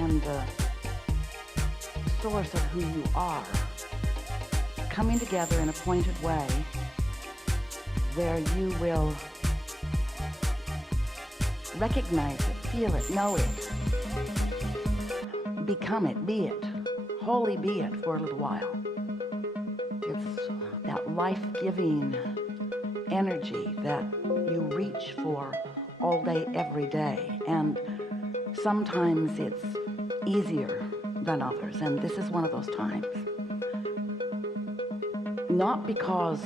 and the source of who you are coming together in a pointed way where you will recognize it, feel it, know it, become it, be it, wholly be it for a little while. It's that life-giving energy that you reach for all day, every day. And sometimes it's easier than others, and this is one of those times. Not because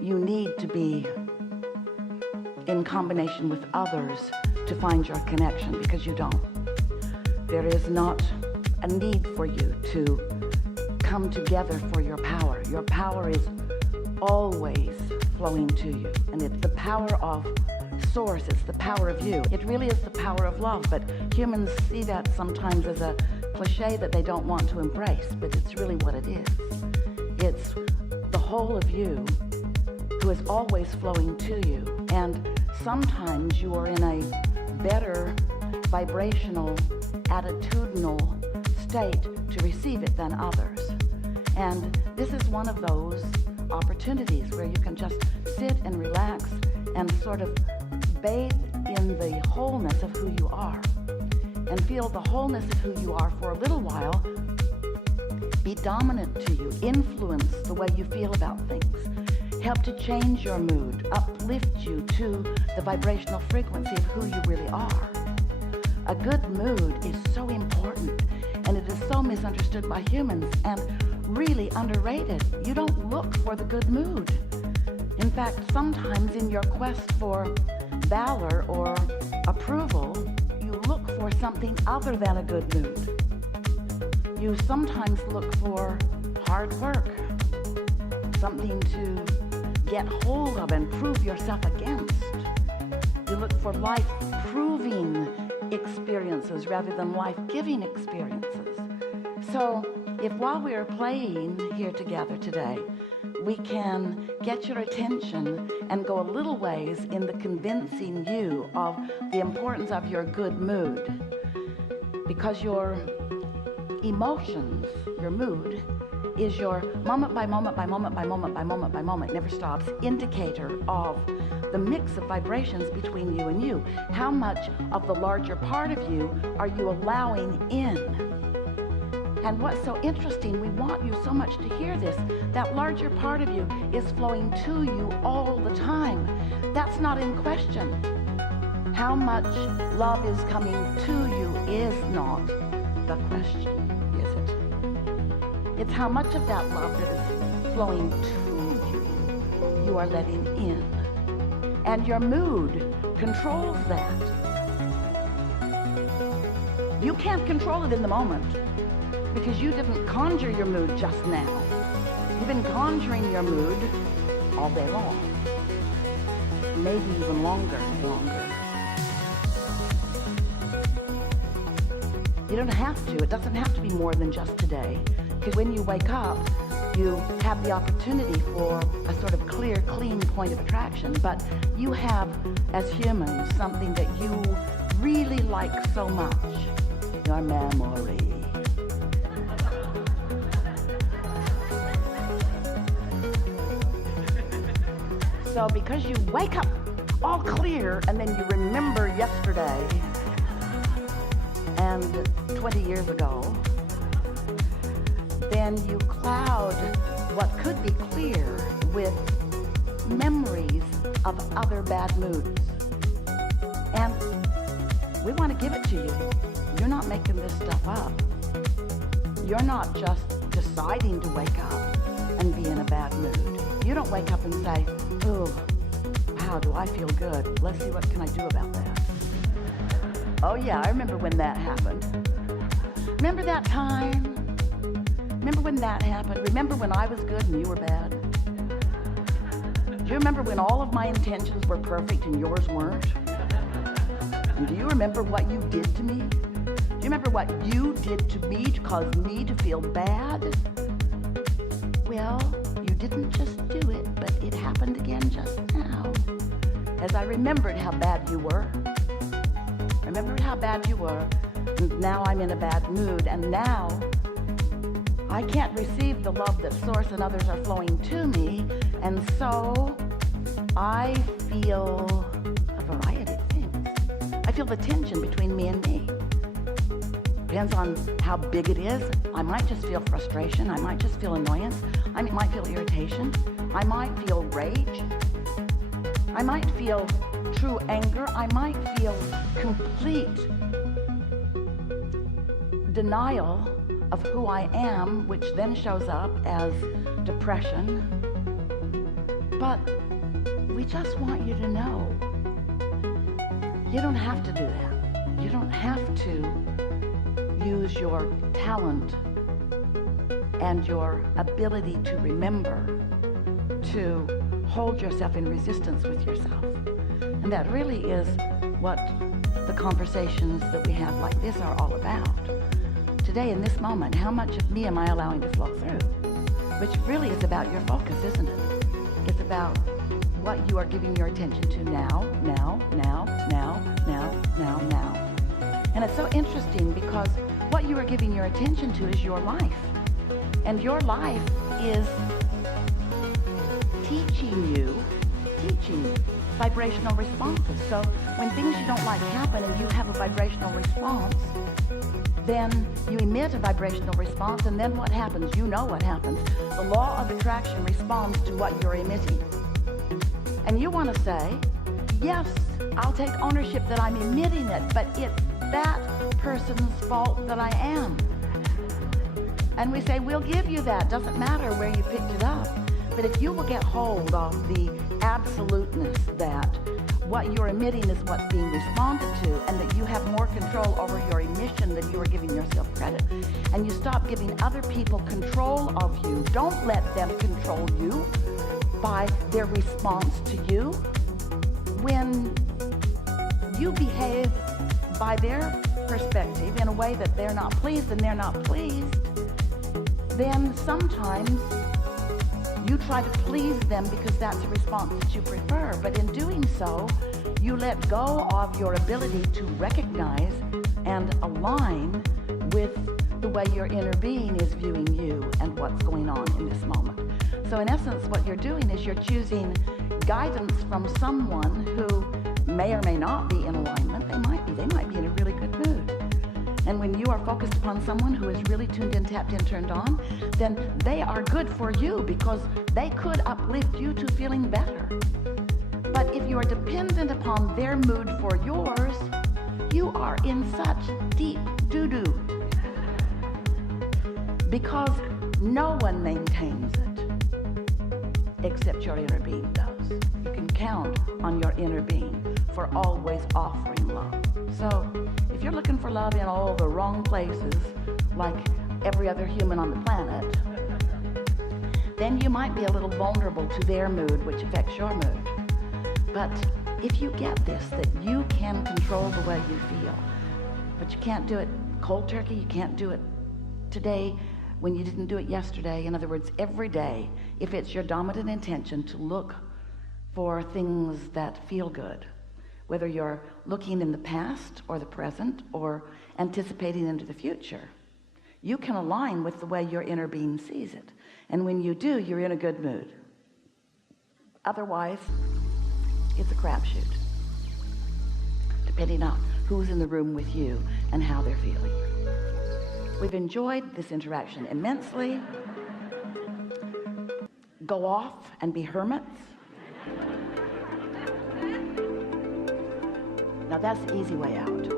you need to be in combination with others to find your connection, because you don't. There is not a need for you to come together for your power. Your power is always flowing to you, and it's the power of source, it's the power of you. It really is the power of love, but humans see that sometimes as a cliche that they don't want to embrace, but it's really what it is. It's the whole of you who is always flowing to you, and sometimes you are in a better vibrational, attitudinal state to receive it than others. And this is one of those opportunities where you can just sit and relax and sort of bathe in the wholeness of who you are and feel the wholeness of who you are for a little while be dominant to you, influence the way you feel about things, help to change your mood, uplift you to the vibrational frequency of who you really are. A good mood is so important, and it is so misunderstood by humans and really underrated. You don't look for the good mood. In fact, sometimes in your quest for valor or approval, you look for something other than a good mood. You sometimes look for hard work, something to get hold of and prove yourself against. You look for life-proving experiences rather than life-giving experiences. So if while we are playing here together today, we can get your attention and go a little ways in the convincing you of the importance of your good mood, because your emotions, your mood, is your moment by moment by moment by moment by moment by moment, never stops, indicator of the mix of vibrations between you and you. How much of the larger part of you are you allowing in? And what's so interesting, we want you so much to hear this, that larger part of you is flowing to you all the time. That's not in question. How much love is coming to you is not the question, is it? It's how much of that love that is flowing to you are letting in. And your mood controls that. You can't control it in the moment, because you didn't conjure your mood just now. You've been conjuring your mood all day long. Maybe even longer and longer. You don't have to. It doesn't have to be more than just today. Because when you wake up, you have the opportunity for a sort of clear, clean point of attraction. But you have, as humans, something that you really like so much. Your memory. So because you wake up all clear and then you remember yesterday and 20 years ago, then you cloud what could be clear with memories of other bad moods. And we want to give it to you. You're not making this stuff up. You're not just deciding to wake up and be in a bad mood. You don't wake up and say, oh, wow, do I feel good? Let's see, what can I do about that? Oh yeah, I remember when that happened. Remember that time? Remember when that happened? Remember when I was good and you were bad? Do you remember when all of my intentions were perfect and yours weren't? And do you remember what you did to me? Do you remember what you did to me to cause me to feel bad? Well, you didn't just do it, but it happened again just now. As I remembered how bad you were, and now I'm in a bad mood, and now I can't receive the love that Source and others are flowing to me, and so I feel a variety of things. I feel the tension between me and me. Depends on how big it is. I might just feel frustration. I might just feel annoyance. I might feel irritation. I might feel rage. I might feel true anger. I might feel complete denial of who I am, which then shows up as depression. But we just want you to know, you don't have to do that. You don't have to use your talent and your ability to remember to hold yourself in resistance with yourself. And that really is what the conversations that we have like this are all about. Today, in this moment, how much of me am I allowing to flow through? Which really is about your focus, isn't it? It's about what you are giving your attention to now. And it's so interesting because what you are giving your attention to is your life. And your life is teaching you vibrational responses. So when things you don't like happen and you have a vibrational response, then you emit a vibrational response, and then what happens? You know what happens. The law of attraction responds to what you're emitting. And you want to say, yes, I'll take ownership that I'm emitting it, but it's that person's fault that I am. And we say, we'll give you that. Doesn't matter where you picked it up. But if you will get hold of the absoluteness that what you're emitting is what's being responded to, and that you have more control over your emission than you are giving yourself credit, and you stop giving other people control of you, don't let them control you by their response to you. When you behave by their perspective in a way that they're not pleased and they're not pleased, then sometimes you try to please them because that's a response that you prefer. But in doing so, you let go of your ability to recognize and align with the way your inner being is viewing you and what's going on in this moment. So in essence, what you're doing is you're choosing guidance from someone who may or may not be in alignment. They might be in a really good mood. And when you are focused upon someone who is really tuned in, tapped in, turned on, then they are good for you because they could uplift you to feeling better. But if you are dependent upon their mood for yours, you are in such deep doo-doo. Because no one maintains it except your inner being does. You can count on your inner being for always offering love. So if you're looking for love in all the wrong places, like every other human on the planet, then you might be a little vulnerable to their mood, which affects your mood. But if you get this, that you can control the way you feel, but you can't do it cold turkey, you can't do it today when you didn't do it yesterday. In other words, every day, if it's your dominant intention to look for things that feel good, whether you're looking in the past or the present or anticipating into the future, you can align with the way your inner being sees it. And when you do, you're in a good mood. Otherwise, it's a crapshoot, depending on who's in the room with you and how they're feeling. We've enjoyed this interaction immensely. Go off and be hermits. Now that's the easy way out.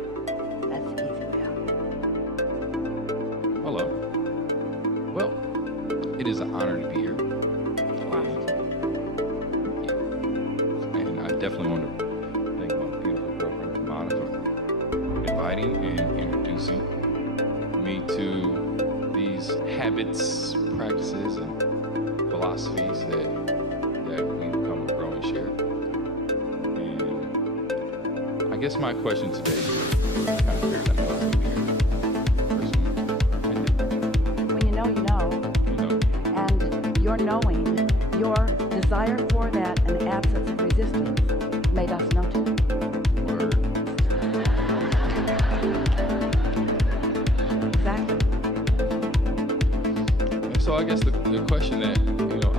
That's the easy way out. Hello. Well, it is an honor to be here. And I definitely want to thank my beautiful girlfriend, Monica, for inviting and introducing me to these habits, practices, and philosophies that we've come to grow and share. I guess my question today is kind of figured out how to be here. When you know, you know. And your knowing, your desire for that, and the absence of resistance made us know too. Word. So I guess the question that,